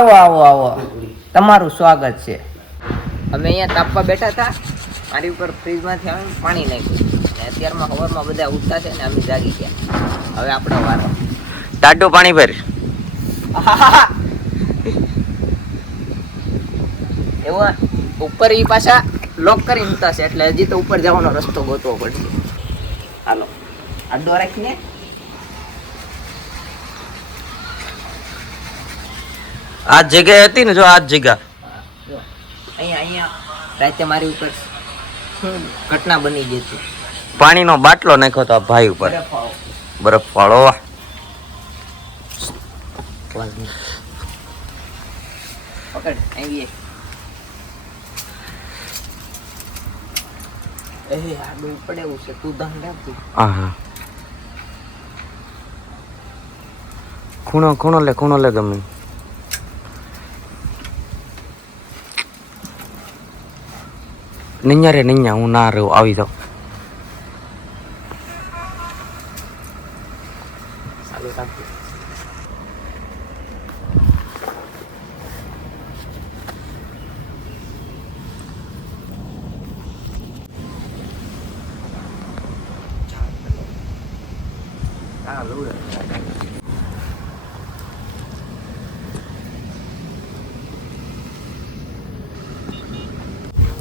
આવો આવો આવો, તમારું સ્વાગત છે. અમે અહીંયા તાપવા બેઠા હતા, મારી ઉપર ફ્રીજમાંથી અમે પાણી નાખ્યું અને અત્યારમાં હવારમાં બધા ઉઠતા છે ને અમે જાગી ગયા. હવે આપણો વારો. ટાટું પાણી ભર. એવું ઉપર એ પાછા લોક કરી મૂકતા છે એટલે હજી તો ઉપર જવાનો રસ્તો ગોતવો પડશે. હાલો આડો રાખીને આ જગ્યા હતી ને, જો આ જગ્યા અહીંયા રાતે મારી ઉપર શું ઘટના બની ગઈ હતી. પાણીનો બાટલો નાખ્યો તો આ ભાઈ ઉપર, બરફ વાળો. પકડ આવી આડું પડે એવું છે, તું ધ્યાન રાખજે. હા, ખૂણો લે ગમે. નૈયા હું ના રહું, આવી જાઉં. ચાલુ રાખજે.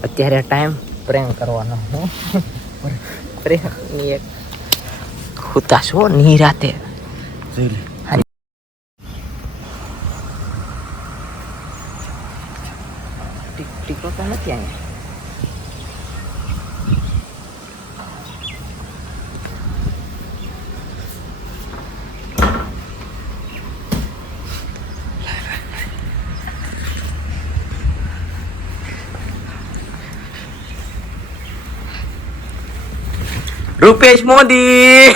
અત્યારે ટાઈમ પ્રેમ કરવાનો. પ્રેમની એક હુતાશ હો નિરાતે. ટીકો તો નથી અહીંયા. રૂપેશ મોદી.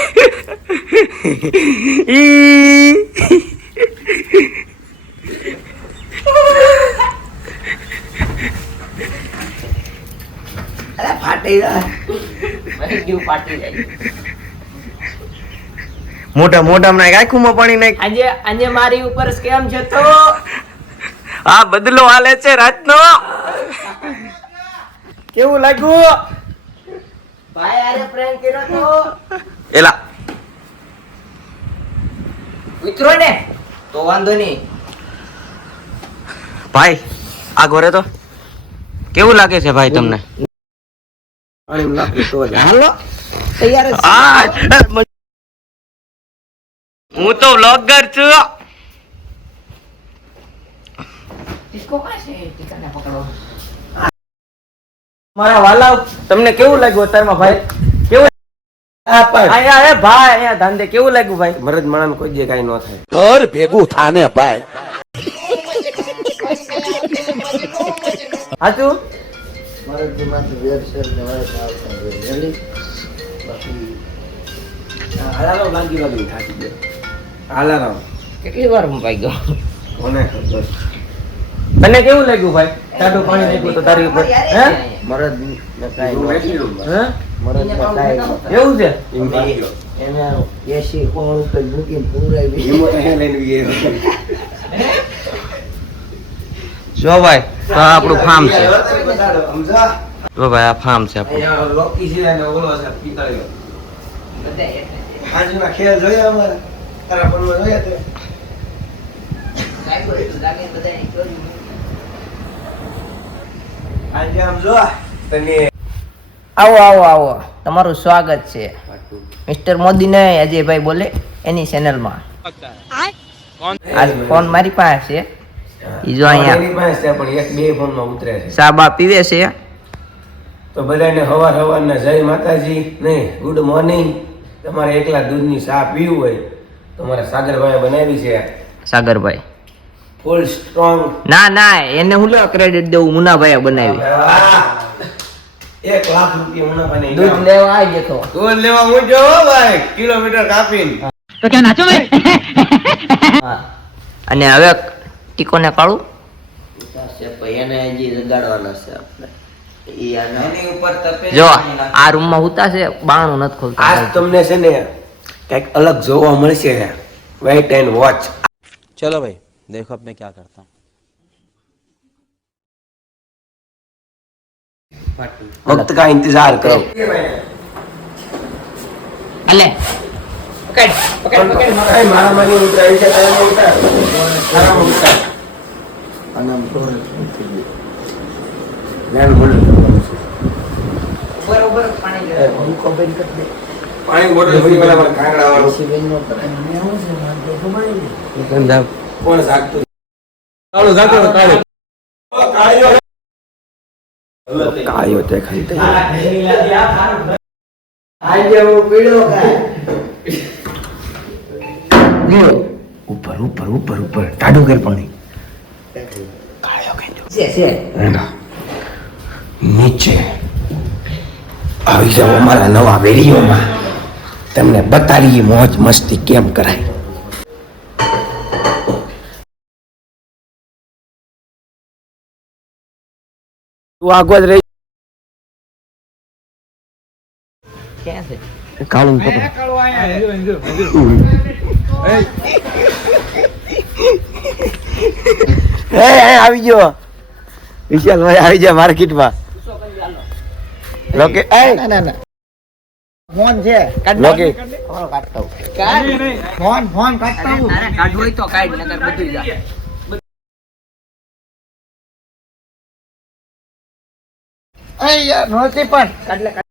મોઢા નાખ, આંખોમાં પાણી નાખ. આજે મારી ઉપર સ્કેમ છે તો આ બદલો હાલે છે રાતનો. કેવું લાગ્યું ભાઈ? આરે પ્રેમ કર્યો તો એલા ઉતરો ને તો વાંધો નહીં. ભાઈ આ ઘરે તો કેવું લાગે છે ભાઈ તમને? હાલો તૈયાર. હું તો વ્લોગર છું. મારા વાલા, તમને કેવું લાગ્યું અત્યારમાં ભાઈ? કેવું અહીંયા ભાઈ, અહીંયા ધંધે કેવું લાગ્યું ભાઈ? મરદ માણસ કોઈ જે કઈ ન થાય. ઘર ભેગું થાને ભાઈ. હાચું? હાલારામ લાગી થાકી ગયો. હાલારામ કેટલી વાર ભાઈ ગયો? કોને ખબર? તને કેવું લાગ્યું ભાઈ? ટાટું પાણી નાખ્યું તો તારી ઉપર, હે? મરદ હે? એવું છે? એસી કોણ ઉપર મૂકીને પૂરાવી જો ભાઈ, તો આ આપણું ફાર્મ છે. જો ભાઈ આ ફાર્મ છે આપણું. લોકી છે અને ઓલો છે પિતાળીઓ. આજના ખેલ જોયા અમારે તારા પણમાં જોયા તે. આજે આમ જો તને આવો આવો આવો, તમારું સ્વાગત છે. મિસ્ટર મોદી ને અજયભાઈ બોલે એની ચેનલમાં. આજ ફોન મારી પાસે છે. ઈ જો અહીંયા એની પાસે છે પણ એક બે ફોનમાં ઉતરે છે. સાબા પીવે છે. તો બધાને સવારના જય માતાજી. નહીં, ગુડ મોર્નિંગ. તમારે એકલા દૂધની ચા પીવું હોય તો મારા સાગરભાઈ બનાવી છે સાગરભાઈ ફૂલ સ્ટ્રોંગ. ના એને હું ક્રેડિટ દેવું, મુનાભાઈ બનાવી. 1 લાખ રૂપિયા મુનાભાઈ દૂધ લેવા આવી જતો. દૂધ લેવા હું જો ભાઈ, કિલોમીટર કાપીને. તો ક્યાં નાચો ભાઈ? અને હવે ટીકોને કાળું એને હજી જગાડવાના છે આપણે. એની ઉપર તપે જો આ રૂમમાં હુતા છે, બાણું નથી ખોલતા. આજ તમને છે ને કઈક અલગ જોવા મળશે. Weight and watch. चलो भाई देखो अब मैं क्या करता हूँ. वक्त का इंतजार करो અલે પકડ પકડ પકડ अरे मारा मारी उतार ऐसा टाइम उतार आराम उतार मैं बोल ઉપર ઉપર પાણી લે ઉનકો બંધ કર દે. पानी बोतल भरी वाला कांगड़ा वाला कौन सागतो काळो जातो काळो काळो ते खाली આજે હું પીળો કાય. ऊपर ऊपर ऊपर ऊपर टाडू कर पानी છે છે. નીચે આવી જાઓ અમારા નવા વિડીયોમાં તમને બતાડીએ મોજ મસ્તી કેમ કરાય તું આગળ જ રહી ક્યાં છે કાળું પકડ એ આવી ગયો વિશાલભાઈ આવી જાય માર્કેટમાં લોકે એ ના ના ના ફોન છે લોકે ફોન કાઢતો હું. કાઢ ફોન ફોન કાઢતો હું. તારે કાઢવું હોય તો કાઢ નકર બધું જા એ યાર નહોતી પણ કાઢ લે કાઢ.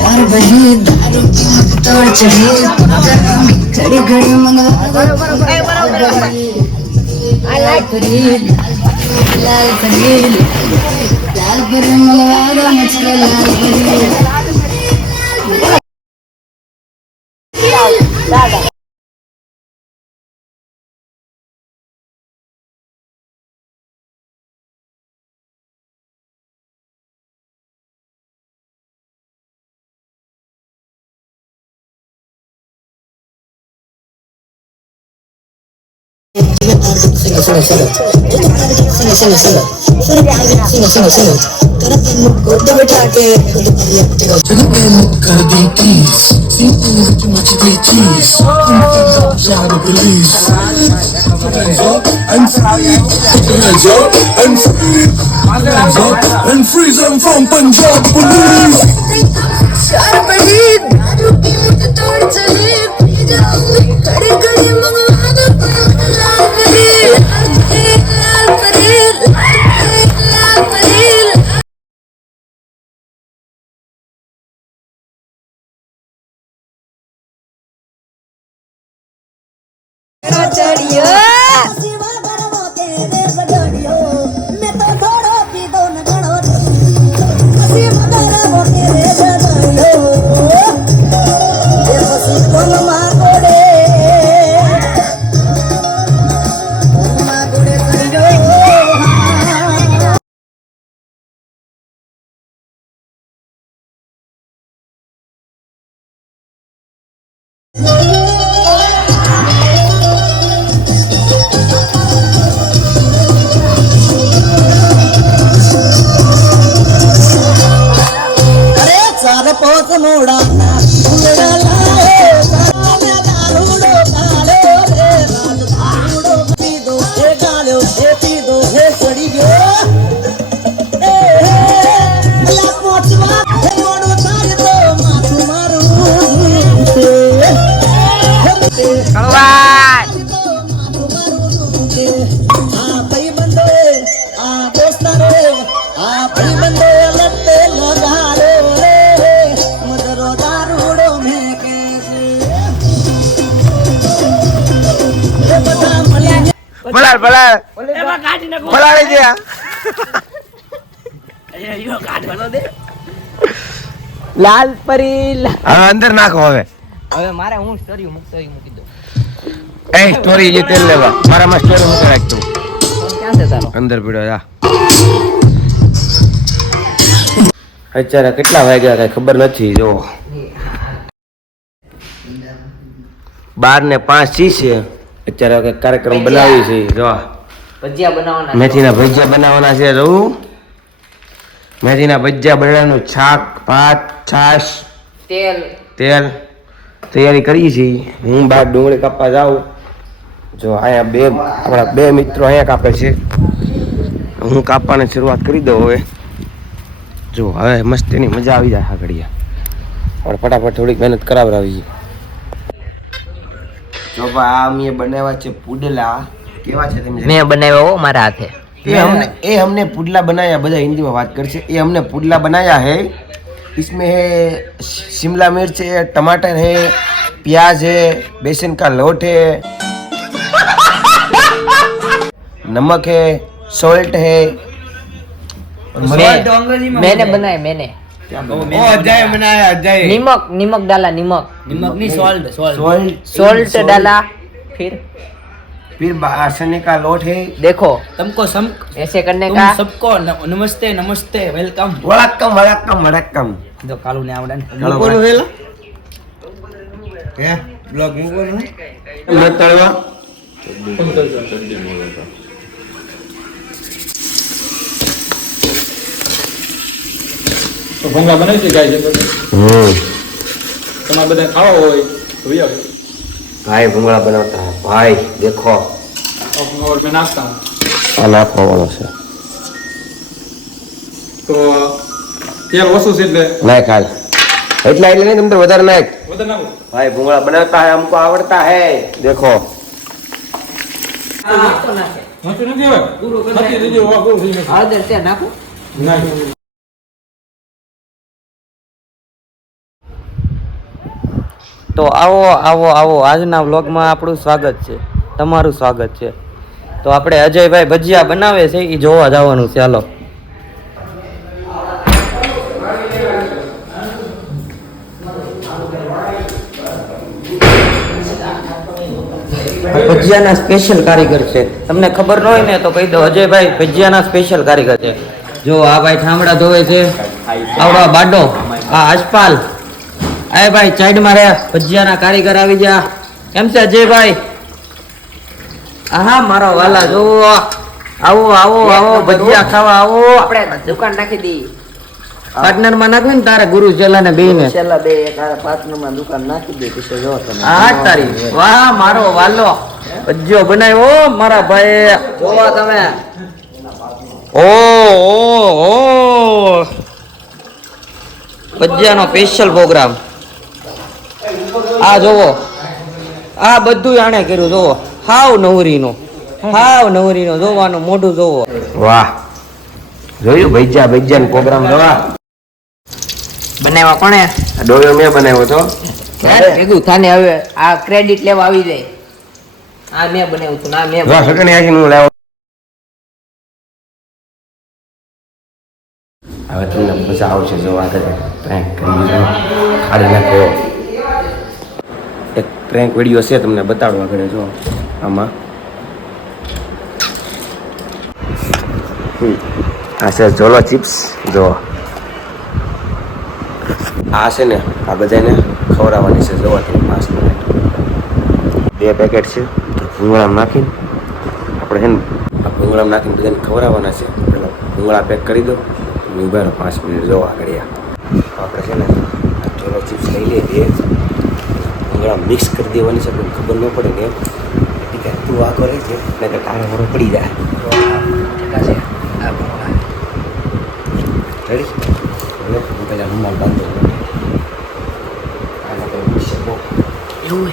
यार बही दारू की मत तोड़ चढ़ी घड़ी घड़ी मंगा लाल परी लाल परी मंगवा दो मुझको लाल परी And freeze them from Punjab police. यार बही दारू की मत तोड़ चढ़ी घड़ी घड़ी मंगवा दो लाल परी लाल परी लाल परी चढ़ियो मैं तो थोड़ा पी दो न गणो सी मदरा बोके रे जड़ियो ये बसी कोन मागोड़े करियो अरे चार पोत मोड़ा ना उड़ा लाए मैं दारूड़ो कालो रे रात दारूड़ो पी दो हे गालो हे पी दो हे सड़ी गयो ए ला पोचवा हे मोड़ो तारे तो माथू मारू કળવાટ आ भाई बंदो आ दोस्तारो आ भाई बंदो लत्ते लगा रे मदरो दारूड़ो में कैसे ये बता मली બલાડ બલાડ બલાડી દે લાલ પરી હવે અંદર નાખો હવે હવે મારે હું સ્ટોરી મૂકતો હોય મૂકી દો એ સ્ટોરી જે તેલ લેવા મારામાં સ્ટોરી મૂકી રાખતું ફોન ક્યાં છે તારો અંદર પીડો જા અત્યારે કેટલા વાગ્યા કઈ ખબર નથી જો 12:05 છે અત્યારે કઈ કાર્યક્રમ બનાવી છે જો ભજીયા બનાવવાના મેથીના ભજીયા બનાવવાના છે જોવું મેથીના ભજીયા, બટાટાનું શાક, ભાત, છાશ, તેલ. તૈયારી કરીએ છીએ. હું બહાર ડુંગળી કાપવા જાઉં. જો અહીંયા આપણા બે મિત્રો અહીંયા કાપે છે. હું કાપવાની શરૂઆત કરી દઉં હવે. જો હવે મસ્તીની મજા આવી જાય આ ઘડીએ. પણ ફટાફટ થોડીક મહેનત કરાવડાવી. જો ભાઈ આ અમે બનાવ્યા છે પુડલા. કેવા છે તમે? મેં બનાવ્યો હો મારા હાથે. हमने पुडला बनाया, બધા हिंदी में बात करছে. ये हमने पुडला बनाया है. इसमें है शिमला मिर्च है, टमाटर है, प्याज है, बेसन का लोट है, नमक है, सॉल्ट है. मैंने बनाया मैंने. અજય બનાયા અજય. नमक डाला, नमक नहीं, सॉल्ट डाला. फिर चने का लोट है. देखो तुमको सम ऐसे करने तुम का. सबको नमस्ते नमस्ते वेलकम. वड़क्कम वड़क्कम वड़क्कम. જો કાલુ ને આવડે ને મૂકવાનું વેલા હે બ્લોગ મૂકવાનું મત તળવા. તો ભંગા બનાવી છે ગાય છે તમારે બધા ખાવા હોય તો ભૈયા भाई भूंगड़ा बनाता है भाई. देखो और मैं नाश्ता हूँ આ નાખવા વાળો છે. તો તેલ ઓછું છે એટલે નાખ હાલ. એટલા એટલે નહીં, તમે વધારે નાખ. વધારે નાખો. भाई भूंगड़ा बनाता है, हमको आवड़ता है. देखो નાખી નથી હવે નાખી દેજો વાહ બહુ થઈ ગયું હળદર છે નાખું. નાખી તો આવો આવો આવો આજના વ્લોગમાં આપણું સ્વાગત છે, તમારું સ્વાગત છે. તો આપણે અજયભાઈ ભજીયા બનાવે છે એ જોવા જવાનું છે. ચાલો. ભજીયાના સ્પેશિયલ કારીગર છે. તમને ખબર ન હોય ને તો કહી દો, અજયભાઈ ભજીયાના સ્પેશિયલ કારીગર છે. જો આ ભાઈ ઠામડા ધોવે છે, આવડો બાડો, આ અજપાલ. અરે ભાઈ સાઈડમાં રે, ભજીયાના કારીગર આવી ગયા. કેમ છે અજયભાઈ? આહા મારો વાલા જોવો, આવો આવો આવો ભજીયા ખાવા આવો. આપણે દુકાન નાખી દી. પાર્ટનર માં નાખવી ને તારે ગુરુ ચેલા ને બે ને. છેલ્લા બે એક પાર્ટનરમાં દુકાન નાખી દે પછી જો તમે આ તારી વાહ મારો વાલો ભજીયો બનાવ્યો મારા ભાઈ. જોવો તમે. ઓ ભજીયાનો સ્પેશિયલ પ્રોગ્રામ. આ જોવો, આ બધું આણે કર્યું. જોવો હાવ નવરીનો જોવાનું મોઢું જોવો. વાહ, જોયું ભજીયા પ્રોગ્રામ જોવા. બનાવ્યા કોણે? આ ડોયો મેં બનાવ્યો તો. ભેગું થાને હવે આ ક્રેડિટ લેવા આવી જાય. આ મેં બનાવ્યું હતું, આ મેં વાહ, સગણી આખી હું લાવ્યો. હવે તમને મજા આવશે જોવા. પ્રેન્ક કરી દીધો, ખાડી નાખ્યો. એક પ્રેન્ક વિડીયો છે તમને બતાડવા આગળ. જો આમાં આ છે જોલો ચિપ્સ. જો આ છે ને આ બધાને ખવડાવવાની છે. જોવા તમે 5 મિનિટ 2 પેકેટ છે. ભૂંગળામાં નાખીને આપણે છે ને આ ભૂંગળામાં નાખીને બધાને ખવડાવવાના છે. પેલા ભૂંગળા પેક કરી દો, ઉભા રહો 5 મિનિટ. જોવા આગળ આપણે છે ને જોલો ચિપ્સ લઈ લઈએ, 2 ભૂંગળા મિક્સ કરી દેવાની છે. આપણને ખબર ન પડે ને એમ કે તું આગળ રહે છે ને કે તારે વરો પડી જાય. રેડી? હવે હું પહેલાં રૂમાલ બાંધો. આના પર મૂકી શકો. એવું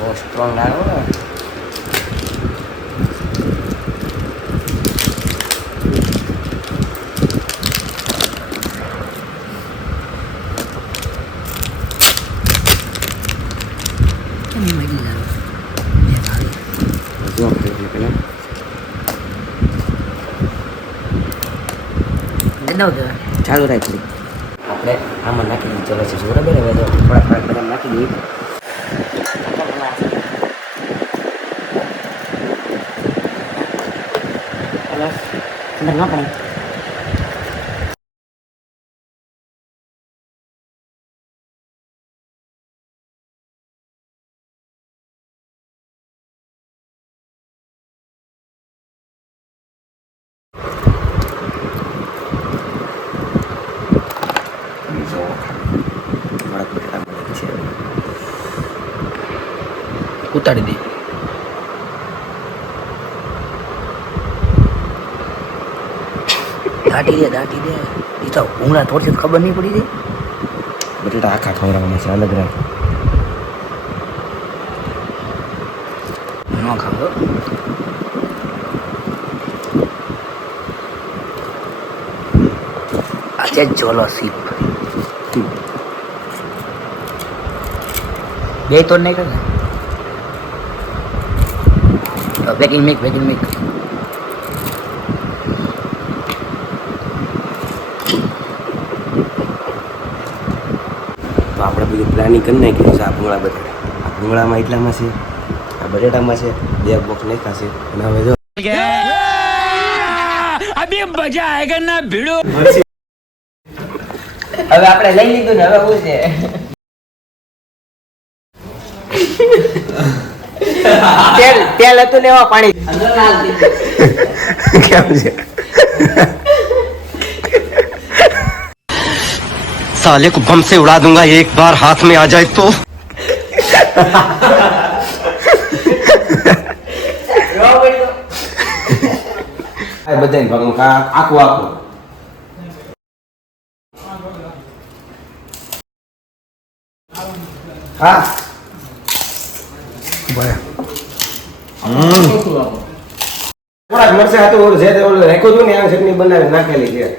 બહુ સ્ટ્રોંગ લાગ્યો ને. જો પેલા ચાલુ રાખી આપણે આમાં નાખી દીધી ચલો છે બરાબર હવે તો થોડા થોડા બધા નાખી દઈએ અંદર ન પડે ઉતારી દે દાટી દે એ તો ભૂંગળા થોડી ખબર નહીં પડી દે બટેટા આખા ખવડાવવાના છે અલગ રાખ ન ખાવ આજે જોલો સીપ બે તો નહીં કરે બેકિંગ મિક તો આપણે બધું પ્લાનિંગ કરી નાખ્યું છે આ ભૂંગળા બટેટા આ ભૂંગળામાં એટલામાં છે આ બટેટામાં છે 2 બોક્સ નાખ્યા છે અને હવે જો હવે આપણે લઈ લીધું ને હવે શું છે તેલ હતું ને એમાં પાણી કેમ છે साले को बम से उड़ा दूंगा एक बार हाथ में आ जाए तो બધાને ભાગનું આખું હા થોડાક મરચાં હતું જે રાખ્યું હતું ને આ ચટણી બનાવી નાખેલી છે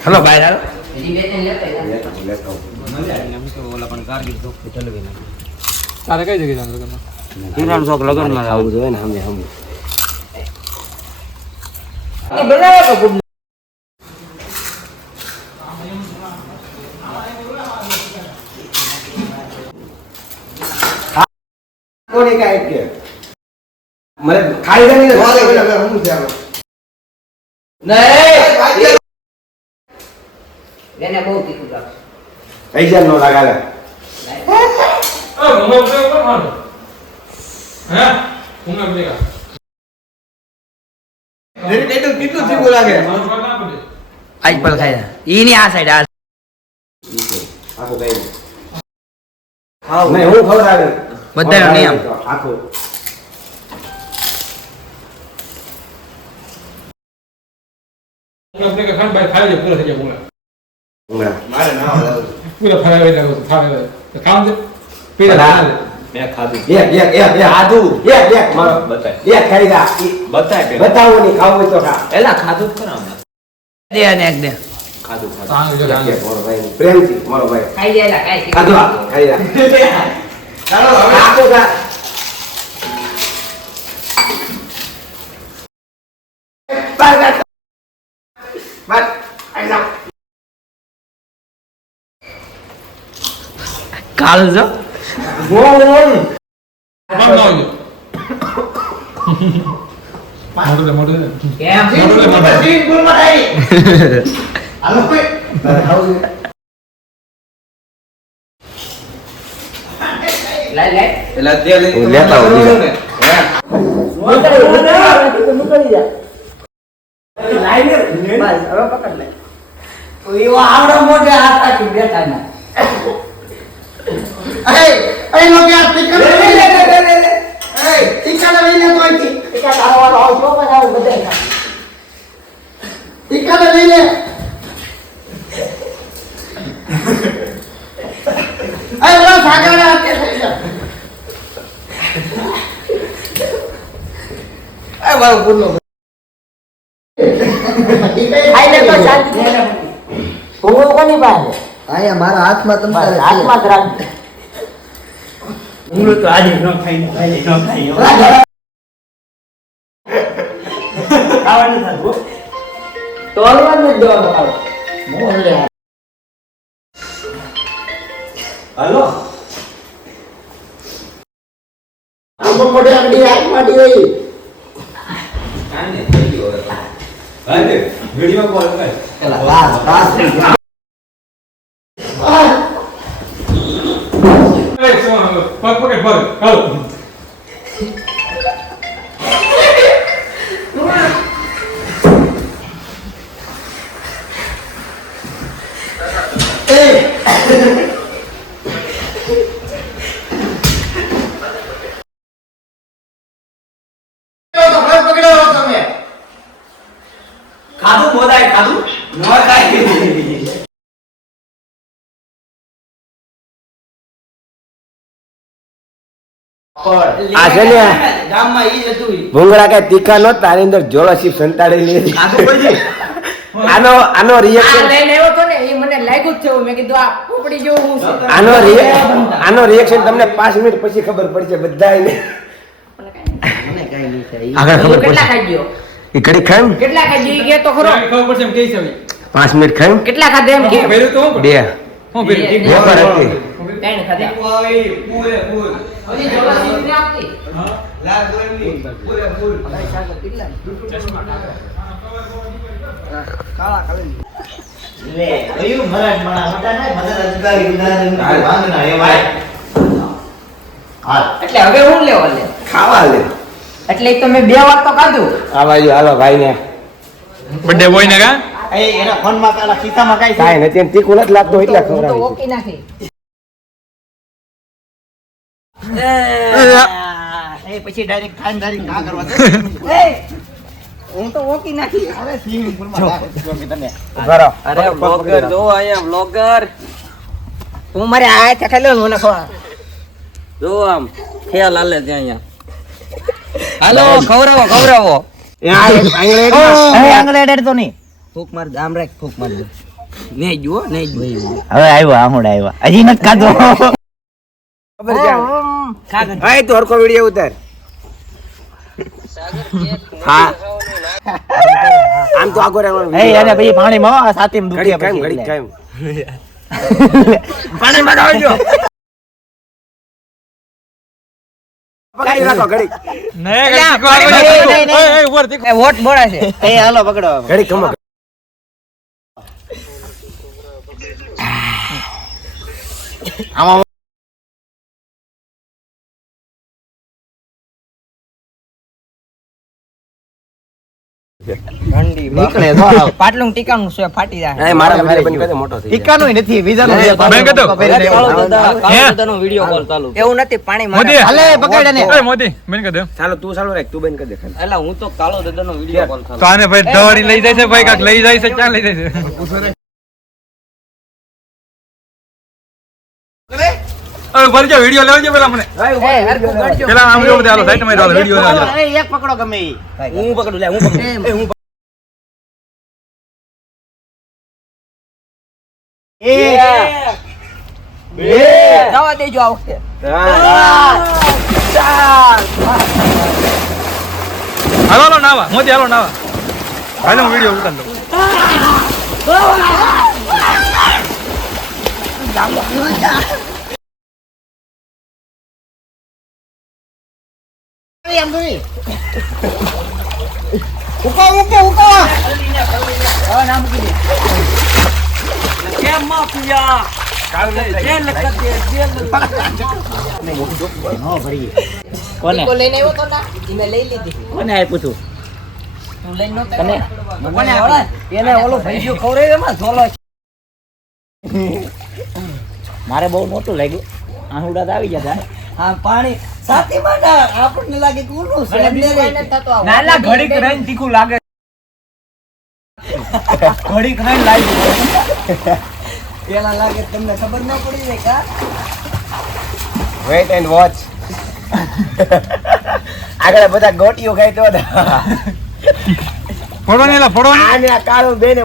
હલો બાય હાલો તારે કઈ જગ્યાએ જવાનું હિરણ ચોક લગનમાં આવું જોઈએ ને અમે કોને કાંઈ કે મને ખાઈ ગઈ એને બહુ તીખું લાગશે પૈસા નો લાગાલે કેટલું તીખું લાગે આજ પણ ખાય ઈ ની આ સાઈડ આ આખું કઈ નહીં હું ખવડાવે બધાનો નિયમ આખું મારે ના પૂરા ફરાવે ખાવ દે પેલા મેં ખાધું એક આધું એક મારો બતાય એક ખાઈ જા બતાય બતાવો નહીં ખાવું હોય તો ખા એલા ખાધું જ ખરા દે અને એક દે ખાધું ખાધું મારો ભાઈ પ્રેમથી મારો ભાઈ ખાઈ જાય કાઈ ખાધું આ, ખાઈ જા ચાલો હવે આખું ખા બસ આઈ જા કાલ જો મોટું કેમ હાલો કોઈ લાઈ એલા તે લેતા આવો આવડો મોટે હાથ રાખી બેઠા ના અરે નો કે ટીકા લે ટીકા લઈ લે તો અહીંથી ટીકા તારવાનો આવ છો બધા આવું બધા ટીકા લઈ લે અરે લો સાગરા આતે થઈ જા અરે વાવ બોલો આઈ લે તો શાંતિ હું કોની પાસે આયા મારા હાથમાં તમારા હાથમાં જ રાખ હું તો આજે ન ખાઈ ખાવાનું થતું તો હલવા જ દેવાનો ખાવ હાલો આમ મોઢે આંગળી હાથ માટી રહી કાને થઈ ગયો હાલે વિડિયો કોલ કર એલા રાસ થઈ ગયો પગ પકડ પગ હાલો ખાધું મોદાય ખાધું આ છે ને ગામમાં ઈ જ હતું ભૂંગળા કઈ તીખા નહોતા તારી અંદર જોળાશીપ સંતાડેલી હતી. ખાધું પછી આનો આ રિએક્શન લઈને આવ્યો તો ને એ મને લાગ્યું જ છે મેં કીધું આ પોપડી જેવું હું શું કરું? આનો રિએક્શન તમને 5 મિનિટ પછી ખબર પડશે બધાને મને કઈ નહીં થાય આગળ ખબર કેટલા પડશે ખાઈ ગયો એ ઘડી ખાય ને કેટલા ખાઈ ગયો ઈ કે તો ખરો ખબર પડશે એમ કે છે 5 મિનિટ ખાય ને કેટલા ખાધા એમ કે પહેલું તો હું બે હું પહેલું વેપાર હતી ત્રણ ખાધા હજી જોડાસી નથી આપતી અમારી સાથે કેટલા લે કયું મરાઠ માણા હતા ને મદદ અધિકારી ઉદાહરણ વાંગના એવાય હાલ એટલે હવે હું લેવા લે ખાવા લે એટલે ઈ તો મેં 2 વાર તો ખાધું આ બાજુ હાલો ભાઈ ને બર્થડે બોય ને કા એ એના ફોનમાં પેલા ખિસ્સામાં કાઈ છે કાંઈ નથી એમ તીખું નથી લાગતું એટલે હું તો ખવડાવી ઓકી નાખી એ પછી ડાયરેક્ટ ખાઈને ડાયરેક્ટ ના કરવા દે હું તો ઓકી નાખી અરે સ્વિમિંગ પૂલમાં તને કરો અરે બ્લોગર જો અહીંયા બ્લોગર હું મારે આ ખાઈ લે મને ખવા જો આમ ખ્યાલ હાલે છે અહીંયા હાલો ખવરાવો આંગળે એડેડ તો નહીં ફૂક માર આમ રાખ ફૂક માર નહીં જુઓ નહીં જુઓ હવે આવ્યો આમોડ આવ્યો હજી નથી ખાધો ખબર છે હા તો હરખો વિડિયો ઉતાર હા આમ તો આગળ રહેવાનું એ અને પછી પાણીમાં સાતીમ ઘડી દુખ્યા કામ પછી ઘડી કામ પાણીમાં આવજો પકડી રાખો ઘડી વોટ બોળા છે એ હાલો પકડો ઘડી કમો આમાં નીકળે તો પાટલું ટીકાનું છે ફાટી જાય એ મારા વિડિયો બંધ કરી મોટો થઈ જાય ટીકાનું નથી બીજાનું બેન કહેતો. કાળો દાદાનો વિડિયો કોલ ચાલુ એવું નથી પાણી મોદી હાલે પકડ ને એ મોદી બેન કહી દે ચાલો તું ચાલુ રાખ તું બંધ કરી દે ખાલી એલા હું તો કાળો દાદાનો વિડિયો કોલ ચાલુ તો આને ભાઈ દવાડી લઈ જાય છે ભાઈ કાક લઈ જાય છે ક્યાં લઈ જાય છે અરે ભરજો વિડિયો લેવજો પેલા મને પેલા આમ જો બધા હાલો સાઈડ માં હાલો વિડિયો લેવજો એ એક પકડો ગમે ઈ હું પકડું લે હું પકડું એ જવા દેજો આ વખતે હાલો હાલો નાવા મોદી હાલો નાવા હાલો હું વિડિયો ઉતાર લઉં એમ દુઈ ઉકો કેમ માફિયા જેલ લખત દે જેલ નો ભરી કોને ટીકો લઈને આવ્યો તો ના ઈ મેં લઈ લીધી કોને આપ્યું તું તું લઈને નતો કને? આવ્યો? કોને આવડે? એને ઓલો ભૈયો ખવડાવ્યો એમાં ઝોલો મારે બહુ મોટું લાગ્યું આહુડા તો આવી ગયા હા પાણી સાથી માં આપણને લાગે કે ઊનું છે એટલે રે ના ના ઘડીક રહીને તીખું લાગે ઘડીક રહીને લાગ્યું પેલા લાગે તમને ખબર ન પડી રે કા વેઇટ એન્ડ વોચ આગળ બધા ગોટીઓ ખાઈ તો ફોડો ને એલા ફોડો ને આને આ કાળું બેને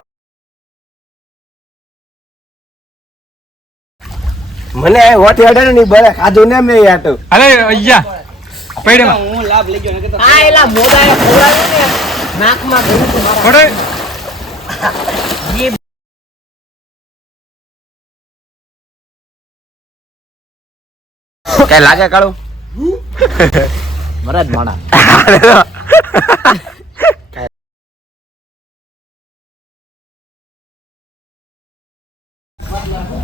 મને હોટી અડે ને બરે ખાધું ને મેં યાટો અલે અయ్యા પૈડેમાં હું લાભ લઈ ગયો ને કે આ એલા મોદાએ ખવડાવ્યો ને નાકમાં ગયું તું મારા ફોડો કઈ લાગે કાળું? મરદ માણા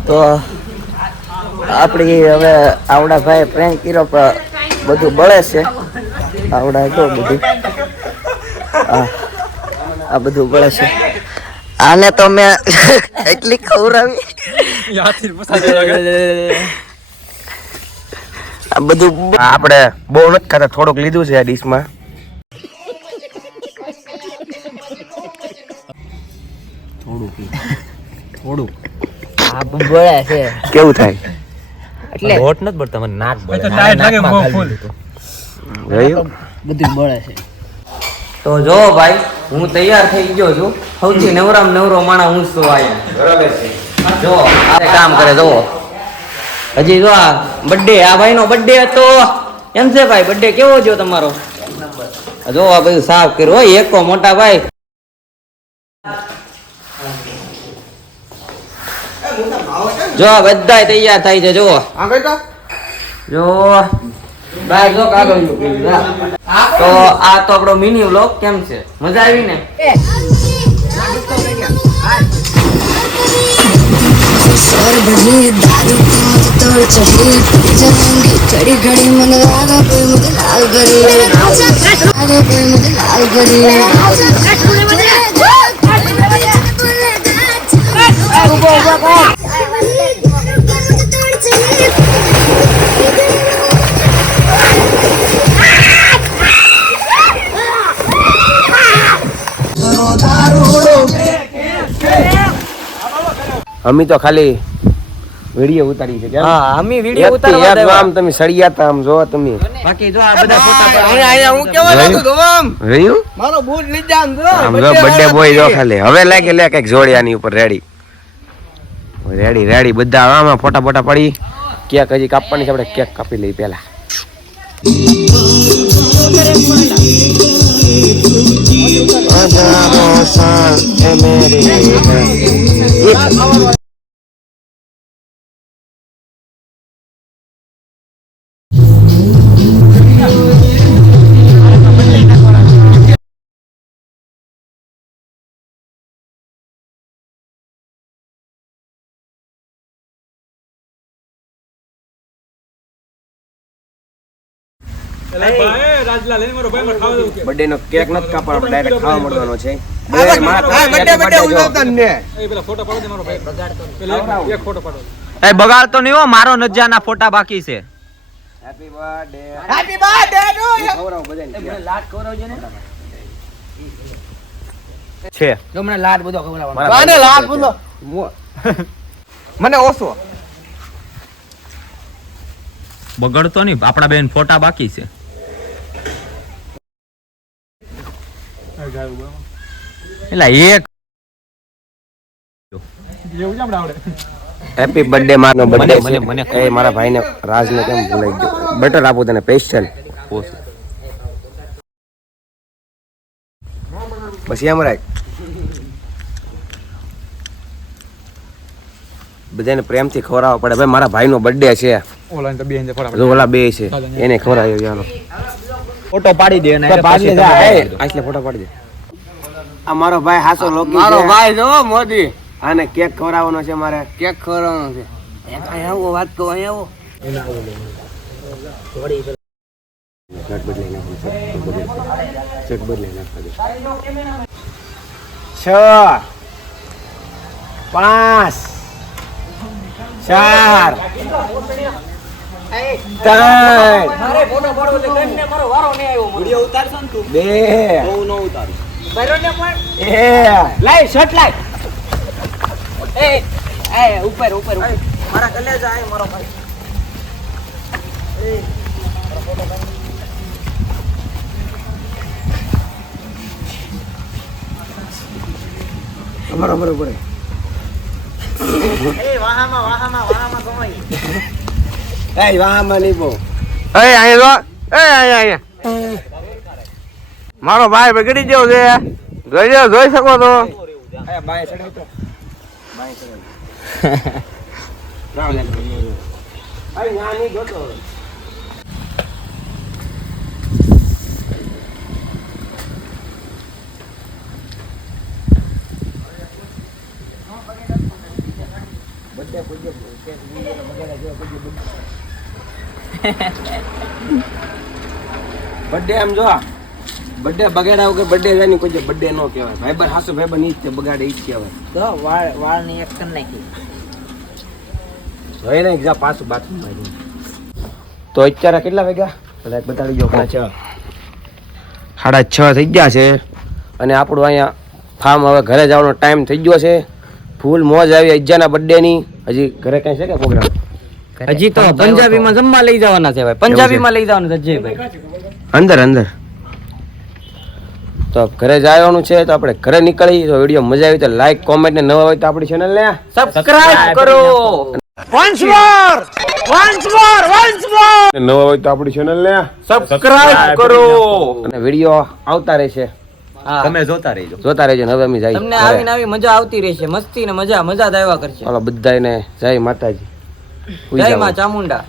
તો આપણી હવે આવડા ભાઈ પ્રેન્ક કર્યો પણ બધું બળે છે. આવડા તો બધું આ બધું બળે છે. આને તો મેં એટલી ખવડાવી. આ બધું આપણે બહુ નથી ખાતા, થોડુંક લીધું છે આ ડીશમાં. થોડું આ પણ બળે છે કેવું થાય? એટલે હોટ નથી પડતા, મને નાક બળે. ટાઈટ લાગે મોં ફૂલ. રહ્યું? બધું બળે છે. તો જો ભાઈ હું તૈયાર થઈ ગયો છું. સૌથી નવરામ નવરો માણા હું છું આયા. બરાબર છે. જો આ કામ કરે જો. હજી જો આ બર્થડે, આ ભાઈનો બર્થડે હતો. કેમ છે ભાઈ, બર્થડે કેવો થયો તમારો? જો આ બધું સાફ કર્યું હોય એકો મોટા ભાઈ. જો આ બધાય તૈયાર થાય છે. જો જો ભાઈ જો કાગળ તો આ તો આપણો મિની વ્લોગ. કેમ છે, મજા આવી ને? बनी दारू की मुझे तोड़ चढ़ी जाऊंगी घड़ी घड़ी मन लागा कोई मुझे लाल करी लागा कोई मुझे लाल करी અમે તો ખાલી વિડીયો ઉતારી છે. હા અમે વિડિયો ઉતારવા આમ દેવા. તમે સળિયા તા આમ જો તમે બાકી જો આ બધા ફોટા રહ્યું મારો બૂટ લઈ જા આમ જો બર્થડે બોય જો ખાલી હવે લાગે લે કઈક જોડિયાની ઉપર રેડી રેડી બધા આમાં ફોટા ફોટા પડી. કેક હજી કાપવાની છે, આપણે કેક કાપી લઈ પેલા. ભાઈ રાજલા લઈને મારો ભાઈ માં ખાવા દઉં કે બર્થડે નો કેક નથી કાપવાનો, ડાયરેક્ટ ખાવા મળવાનો છે. એ પેલા ફોટો પાડો દે મારો ભાઈ પેલા એક ફોટો પાડો. એ બગાડતો નહીં હો, મારો નજાના ફોટા બાકી છે. હેપી બર્થડે ખવડાવો બધાને. લાટ ખવડાવજો ને. છે જો મને લાટ બધો ખવડાવવાનો. મારા મને લાટ બધો મને ઓછો બગડતો નહીં, આપણા બેન ફોટા બાકી છે. એટલે એક જેવું જ આપણે આવડે. હેપી બર્થડે મારનો બર્થડે મને- મને એ મારા ભાઈને રાજને કેમ ભૂલાઈ ગયો. બટર આપું તને સ્પેશિયલ. બસ એમ રાખ. બધાને પ્રેમથી ખવડાવવા પડે. ભાઈ મારા ભાઈનો બર્થડે છે. ઓલા ને તો બે ઇંચ ફોટા જો ઓલા બે છે એને ખવડાવ્યો ચાલો. ફોટો પાડી દે ને પાડી દે. આટલે ફોટો પાડી દે. આ મારો ભાઈ હાસો લોકી મારો છે. ભાઈ જો મોદી આને કેક ખવડાવવાનો છે મારે. કેક ખવડાવવાનો છે. અહીંયા આવો વાત કહો, અહીંયા આવો. શર્ટ બદલાઈ નાખો. શર્ટ બદલાઈ નાખો. 6 5 4 3 મારે ફોટો પાડવો છે, ગણને મારો વારો નહીં આવ્યો. વિડિયો ઉતારશો ને તું? 2 બહુ ન ઉતારું. બરો ને પણ 1 લાઈ શર્ટ લાઈ. એ ઉપર ઉપર ઉપર. મારા ગલે જાય મારો ભાઈ. બરોબર બરોબર. વાહામાં કમાઈ. એ વાહમાં નહીં બહુ. એ અહીંયા જો. એ અહીંયા મારો ભાઈ બગડી ગયો છે. જોઈ શકો છો. બર્થડે આમ જો બર્થડે બગાડ્યા વગર બર્થડે જાય ને કોઈ બર્થડે નો કહેવાય ભાઈબર હાસુ ભાઈબર ની જ બગાડે ઈ જ કહેવાય તો વાળની એક કરી નાખી. જોઈ ને જા પાછું બાથરૂમ માં તો અત્યારે કેટલા વાગ્યા બધા બતાડી જો 6:30 થઈ ગયા છે અને આપણું અહીંયા ફાર્મ હવે ઘરે જવાનો ટાઈમ થઈ ગયો છે. ફૂલ મોજ આવી અજ્જાના બર્થડે ની. હજી ઘરે કઈ છે કે પ્રોગ્રામ? હજી તો પંજાબીમાં જમવા લઈ જવાના છે ભાઈ, પંજાબીમાં લઈ જવાના છે અજયભાઈ. અંદર અંદર તો ઘરે જવાનું છે તો આપણે ઘરે નીકળી. તો વિડીયો મજા આવી તો લાઈક કોમેન્ટ ને નવા હોય તો આપણી ચેનલ ને સબસ્ક્રાઇબ કરો. નવા હોય તો આપણી ચેનલ ને સબસ્ક્રાઇબ કરો. અને વિડીયો આવતા રહેશે, હા, તમે જોતા રહેજો. જોતા રહેજો. ને હવે અમે જઈએ તમને ઘરે. આવીને આવી મજા આવતી રહેશે, મસ્તી ને મજા જ આવ્યા કરશે. ચાલો બધાને જય માતાજી. સુઈ જય જાઓ. માં ચામુંડા.